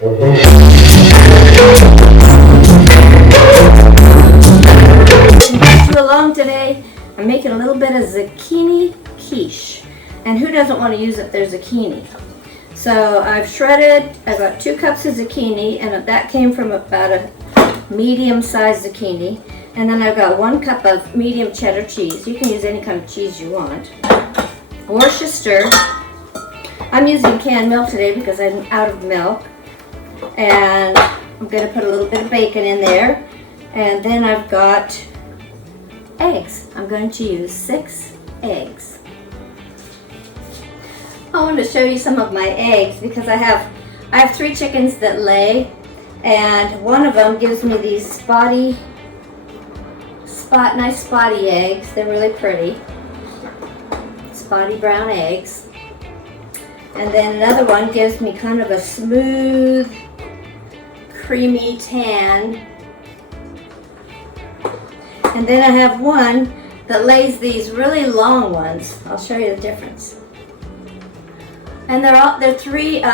Along today, I'm making a little bit of zucchini quiche, and who doesn't want to use up their zucchini? So I've shredded about 2 cups of zucchini, and that came from about a medium-sized zucchini. And then I've got 1 cup of medium cheddar cheese. You can use any kind of cheese you want. Worcestershire. I'm using canned milk today because I'm out of milk, and I'm going to put a little bit of bacon in there. And then I've got eggs. I'm going to use 6 eggs. I want to show you some of my eggs because I have 3 chickens that lay, and one of them gives me these nice spotty eggs. They're really pretty. Spotty brown eggs. And then another one gives me kind of a smooth, creamy tan. And then I have one that lays these really long ones. I'll show you the difference. And they're 3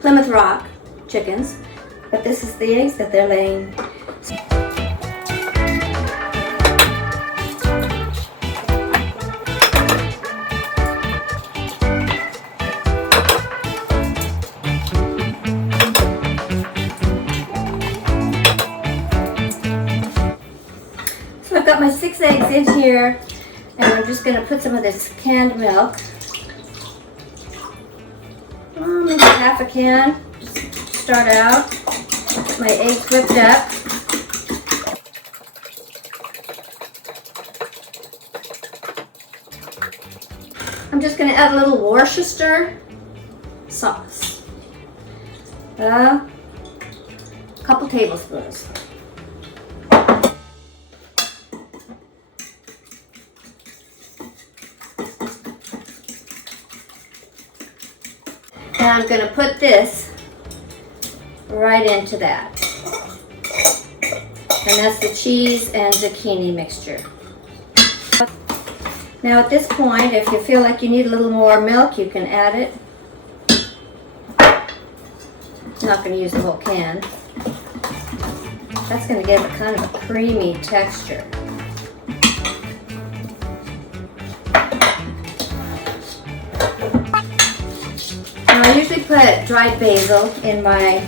Plymouth Rock chickens, but this is the eggs that they're laying. So I've got my 6 eggs in here, and I'm just going to put some of this canned milk. Maybe half a can. Just start out. Get my eggs whipped up. I'm just going to add a little Worcestershire sauce. A couple tablespoons. And I'm going to put this right into that. And that's the cheese and zucchini mixture. Now at this point, if you feel like you need a little more milk, you can add it. I'm not going to use the whole can. That's going to give it kind of a creamy texture. Now I usually put dried basil in my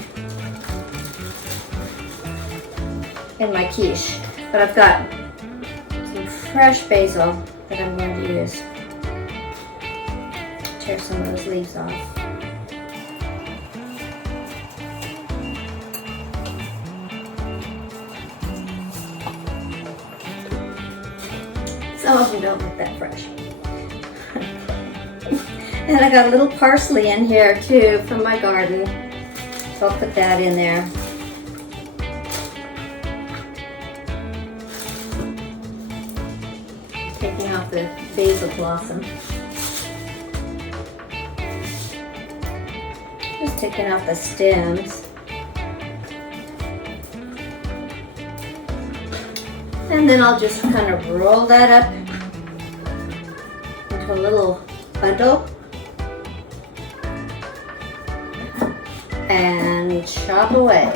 quiche, but I've got some fresh basil that I'm going to use. Tear some of those leaves off. Some of them don't look that fresh. And I got a little parsley in here too from my garden, so I'll put that in there. Taking off the basil blossom. Just taking off the stems. And then I'll just kind of roll that up into a little bundle. And chop away.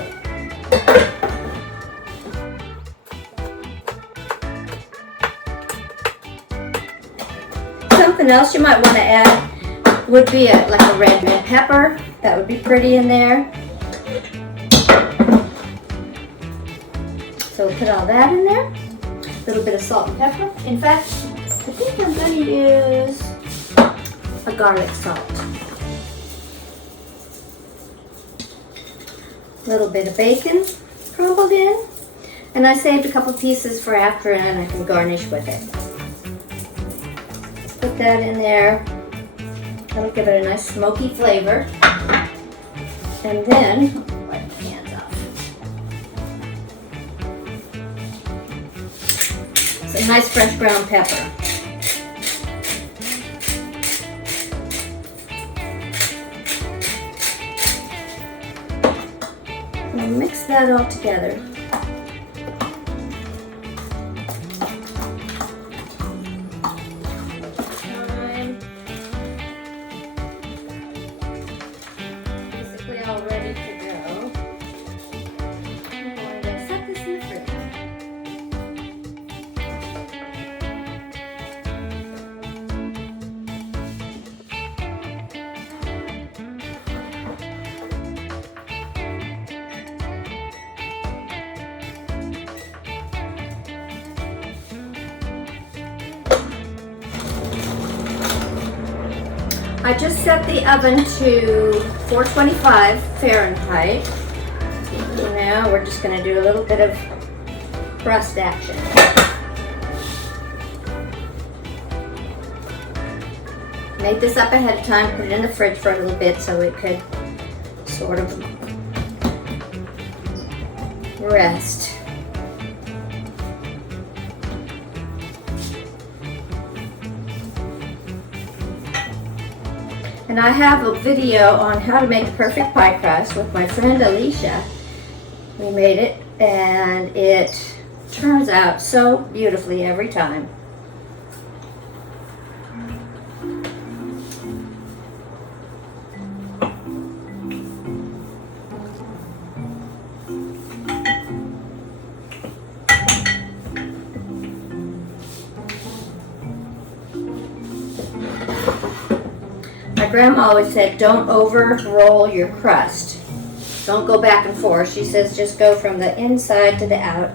Something else you might want to add would be like a red pepper. That would be pretty in there. So we'll put all that in there. A little bit of salt and pepper. In fact, I think I'm going to use a garlic salt. A little bit of bacon crumbled in, and I saved a couple pieces for after, and I can garnish with it. Put that in there. That'll give it a nice smoky flavor. And then wipe my hands off. Some nice fresh ground pepper. And mix that all together. Basically all ready. I just set the oven to 425 Fahrenheit. Now we're just going to do a little bit of crust action. Made this up ahead of time, put it in the fridge for a little bit so it could sort of rest. And I have a video on how to make a perfect pie crust with my friend Alicia. We made it and it turns out so beautifully every time. My grandma always said, don't over roll your crust. Don't go back and forth. She says just go from the inside to the out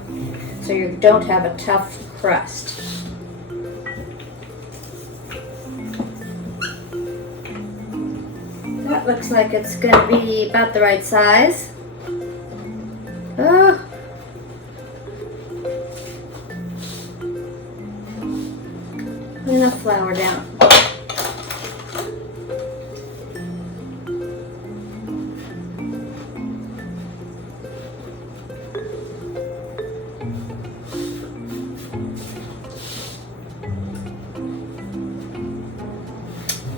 so you don't have a tough crust. That looks like it's going to be about the right size. Oh. Put enough flour down.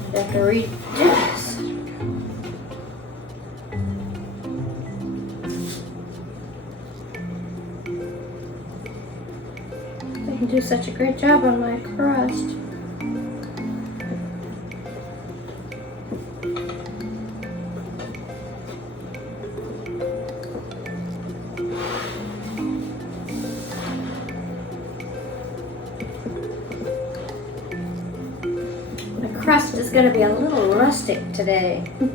I have to redo this. I can do such a great job on my crust. Crust is going to be a little rustic today. I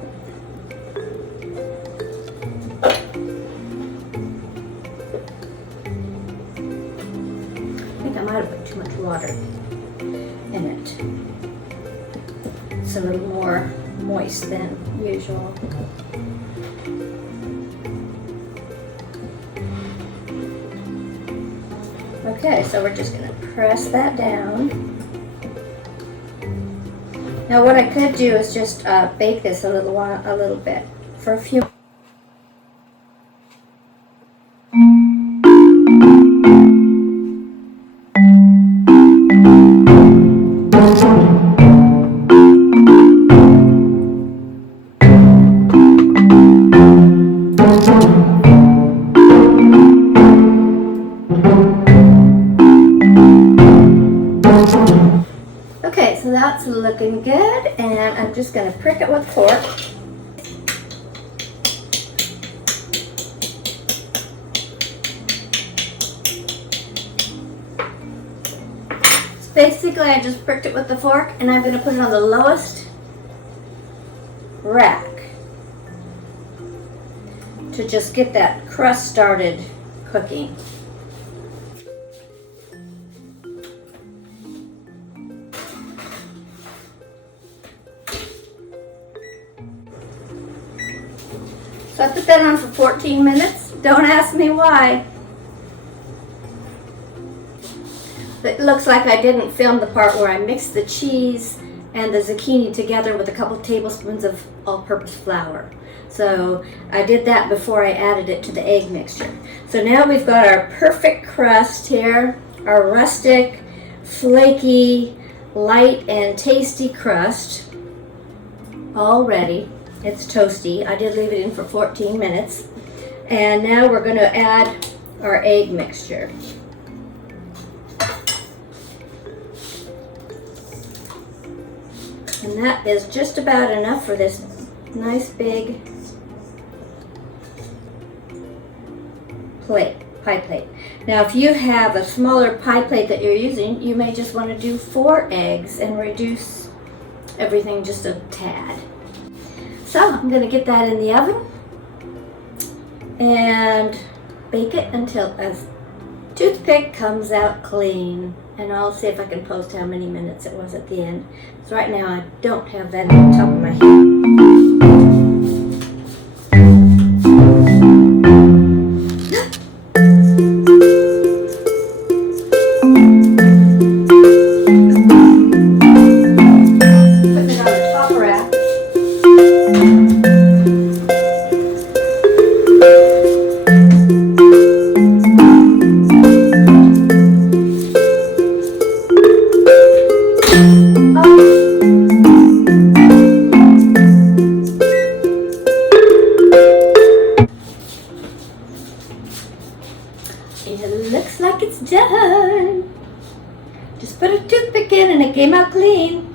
think I might have put too much water in it. It's a little more moist than usual. Okay, so we're just going to press that down. Now what I could do is just bake this a little bit for a few. Okay, so that's looking good, and I'm just going to prick it with a fork. So basically, I just pricked it with the fork, and I'm going to put it on the lowest rack to just get that crust started cooking. So I put that on for 14 minutes. Don't ask me why. It looks like I didn't film the part where I mixed the cheese and the zucchini together with a couple tablespoons of all-purpose flour. So I did that before I added it to the egg mixture. So now we've got our perfect crust here, our rustic, flaky, light and tasty crust all ready. It's toasty. I did leave it in for 14 minutes. And now we're going to add our egg mixture. And that is just about enough for this nice big pie plate. Now if you have a smaller pie plate that you're using, you may just want to do 4 eggs and reduce everything just a tad. So I'm going to get that in the oven and bake it until a toothpick comes out clean and I'll see if I can post how many minutes it was at the end. So right now I don't have that on top of my head. It looks like it's done. Just put a toothpick in and it came out clean.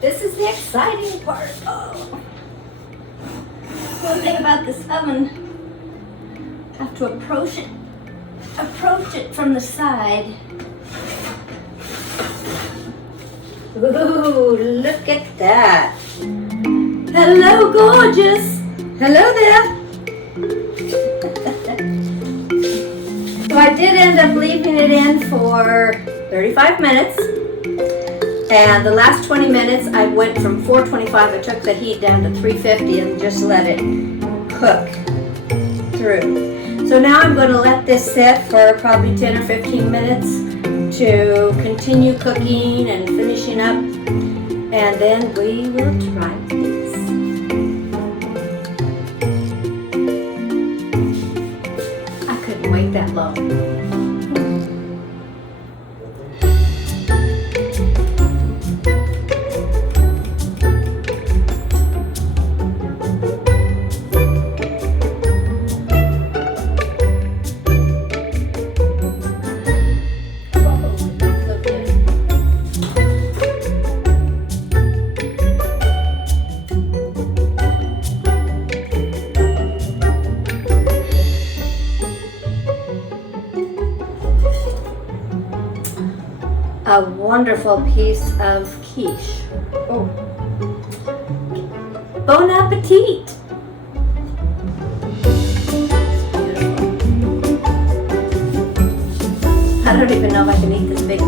This is the exciting part. Oh. One thing about this oven, I have to approach it from the side. Ooh, look at that. Hello, gorgeous. Hello there. So I did end up leaving it in for 35 minutes. And the last 20 minutes I went from 425, I took the heat down to 350 and just let it cook through. So now I'm going to let this sit for probably 10 or 15 minutes to continue cooking and finishing up. And then we will try this. I couldn't wait that long. A wonderful piece of quiche. Oh. Bon appetit! Beautiful. I don't even know if I can eat this big